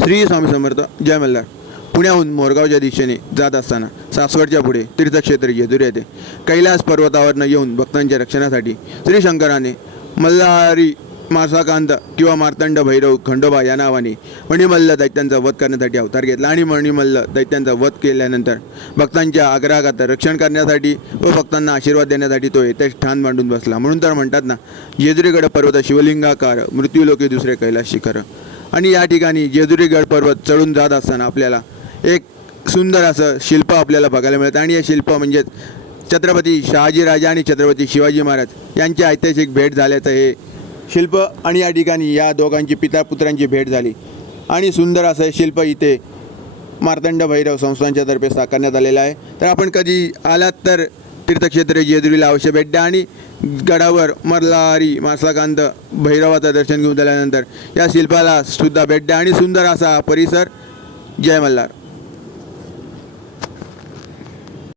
श्री स्वामी समर्थ जय मल्हार. पुण्याहून मोरगावच्या दिशेने जात असताना सासवडच्या पुढे तीर्थक्षेत्र जेजुरी येते. कैलास पर्वतावरनं येऊन भक्तांच्या रक्षणासाठी श्री शंकराने मल्हारी मासाकांत किंवा मार्तंड भैरव खंडोबा या नावाने मणिमल्ल दैत्यांचा वध करण्यासाठी अवतार घेतला आणि मणिमल्ल दैत्यांचा वध केल्यानंतर भक्तांच्या आग्रहात रक्षण करण्यासाठी व भक्तांना आशीर्वाद देण्यासाठी तो येथे ठाण मांडून बसला. म्हणून तर म्हणतात ना जेजुरीगड पर्वत शिवलिंगाकार मृत्यूलोकी दुसरे कैलास शिखर. आणि या ठिकाणी जेजुरीगड पर्वत चढून जात असताना आपल्याला एक सुंदर असं शिल्प आपल्याला बघायला मिळतं. आणि हे शिल्प म्हणजेच छत्रपती शहाजीराजा आणि छत्रपती शिवाजी महाराज यांची ऐतिहासिक भेट झाल्याचं हे शिल्प आणि या ठिकाणी या दोघांची पिता पुत्रांची भेट झाली. आणि सुंदर असं हे शिल्प इथे मार्तंड भैरव संस्थांच्या तर्फे साकारण्यात आलेलं आहे. तर आपण कधी आलात तर तीर्थक्षेत्र जेजुरीला अवश्य भेट द्या आणि गडावर मल्हारी मासाकांत भैरवाचं दर्शन घेऊन झाल्यानंतर या शिल्पाला सुद्धा भेट द्या आणि सुंदर असा परिसर. जय मल्हार.